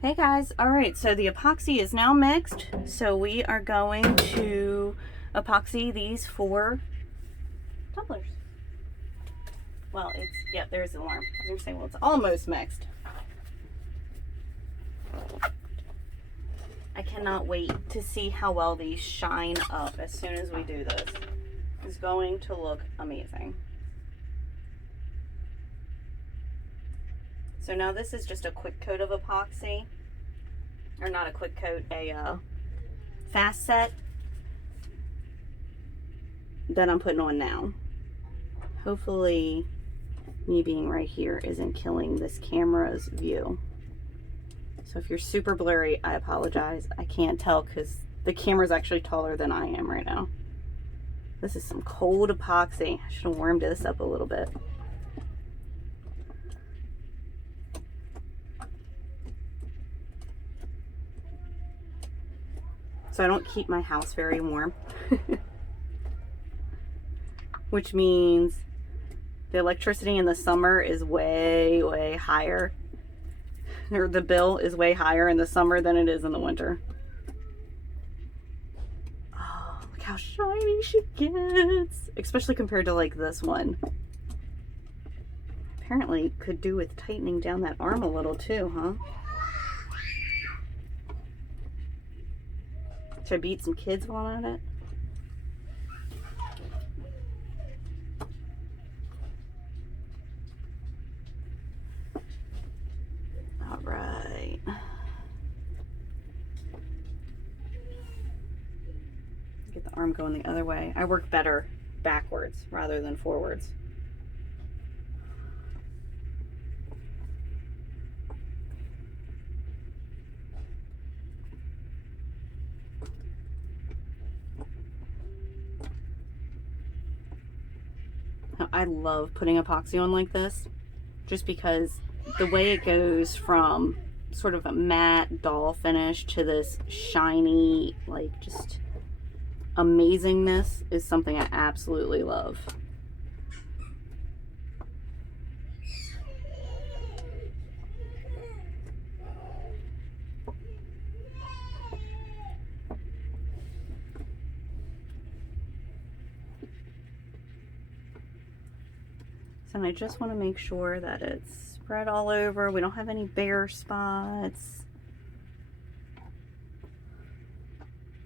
Hey guys, alright, so the epoxy is now mixed, so we are going to epoxy these 4 tumblers. Well, there's the alarm. I was going to say, well, it's almost mixed. I cannot wait to see how well these shine up as soon as we do this. It's going to look amazing. So now this is just a quick coat of epoxy, or not a quick coat, a fast set that I'm putting on now. Hopefully me being right here isn't killing this camera's view. So if you're super blurry, I apologize. I can't tell because the camera's actually taller than I am right now. This is some cold epoxy. I should have warmed this up a little bit. So I don't keep my house very warm. Which means the electricity in the summer is way, way higher. Or the bill is way higher in the summer than it is in the winter. Oh, look how shiny she gets. Especially compared to like this one. Apparently could do with tightening down that arm a little too, huh? Should I beat some kids while I'm at it? All right. Get the arm going the other way. I work better backwards rather than forwards. I love putting epoxy on like this just because the way it goes from sort of a matte doll finish to this shiny, like just amazingness is something I absolutely love. And I just want to make sure that it's spread all over. We don't have any bare spots.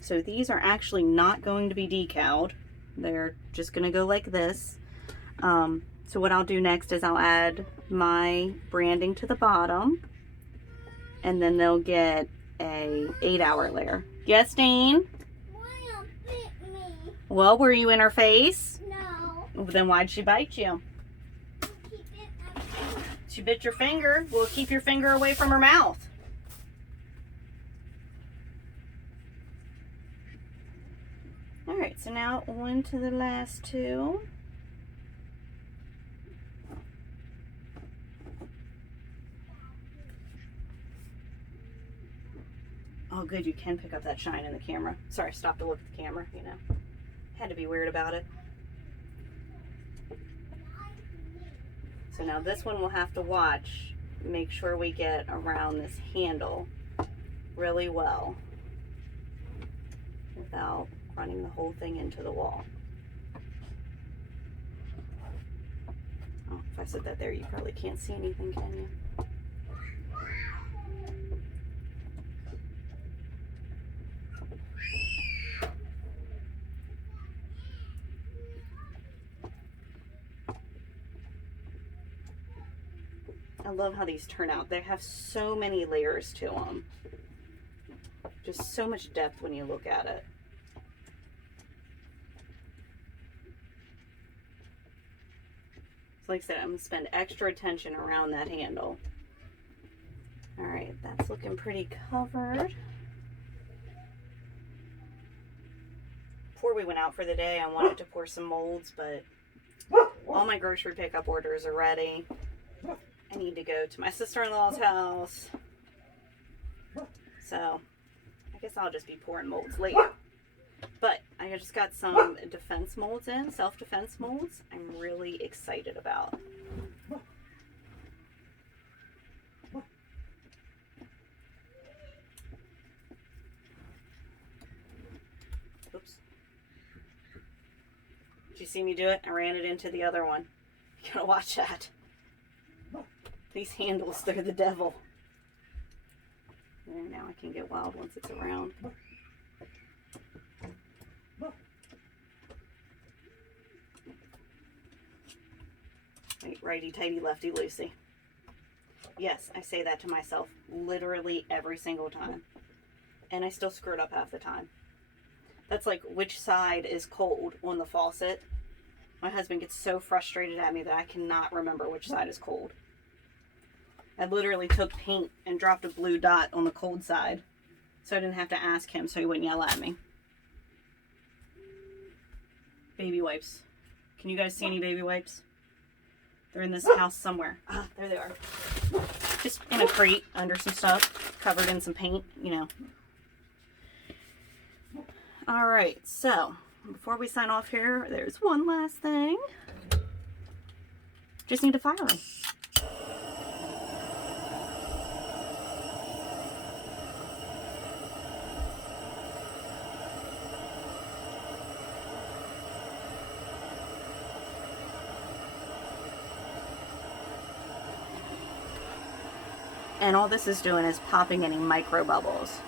So these are actually not going to be decaled. They're just going to go like this. So what I'll do next is I'll add my branding to the bottom. And then they'll get a 8-hour layer. Yes, Dean? Why you bit me? Well, were you in her face? No. Then why'd she bite you? She bit your finger. Well, keep your finger away from her mouth. All right, so now on to the last 2. Oh, good, you can pick up that shine in the camera. Sorry, I stopped to look at the camera, you know. Had to be weird about it. So now this one we'll have to watch. Make sure we get around this handle really well without running the whole thing into the wall. Oh, if I said that there, you probably can't see anything, can you? I love how these turn out. They have so many layers to them. Just so much depth when you look at it. So like I said, I'm going to spend extra attention around that handle. All right, that's looking pretty covered. Before we went out for the day, I wanted to pour some molds, but all my grocery pickup orders are ready. I need to go to my sister-in-law's house. So I guess I'll just be pouring molds later. But I just got some defense molds in, self-defense molds. I'm really excited about. Oops. Did you see me do it? I ran it into the other one. You gotta watch that. These handles, they're the devil. There, now I can get wild once it's around. Wait, righty-tighty, lefty-loosey. Yes, I say that to myself literally every single time. And I still screw it up half the time. That's like which side is cold on the faucet. My husband gets so frustrated at me that I cannot remember which side is cold. I literally took paint and dropped a blue dot on the cold side so I didn't have to ask him so he wouldn't yell at me. Baby wipes. Can you guys see any baby wipes? They're in this house somewhere. Ah, there they are. Just in a crate under some stuff, covered in some paint, you know. All right, so before we sign off here, there's one last thing. Just need to fire them. And all this is doing is popping any micro bubbles.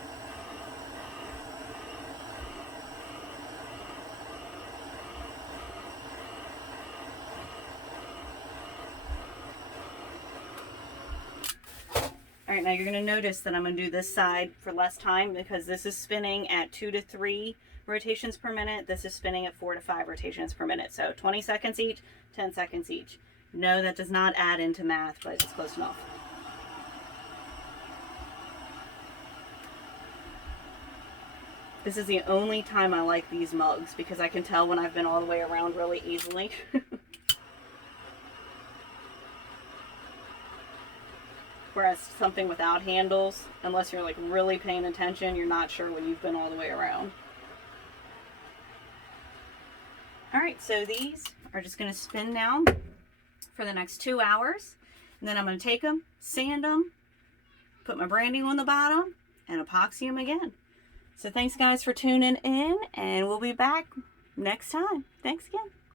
All right, now you're going to notice that I'm going to do this side for less time because this is spinning at 2 to 3 rotations per minute. This is spinning at 4 to 5 rotations per minute. So 20 seconds each, 10 seconds each. No, that does not add into math, but it's close enough. This is the only time I like these mugs because I can tell when I've been all the way around really easily. Whereas something without handles, unless you're like really paying attention, you're not sure when you've been all the way around. Alright, so these are just going to spin now for the next 2 hours. And then I'm going to take them, sand them, put my branding on the bottom, and epoxy them again. So thanks guys for tuning in, and we'll be back next time. Thanks again.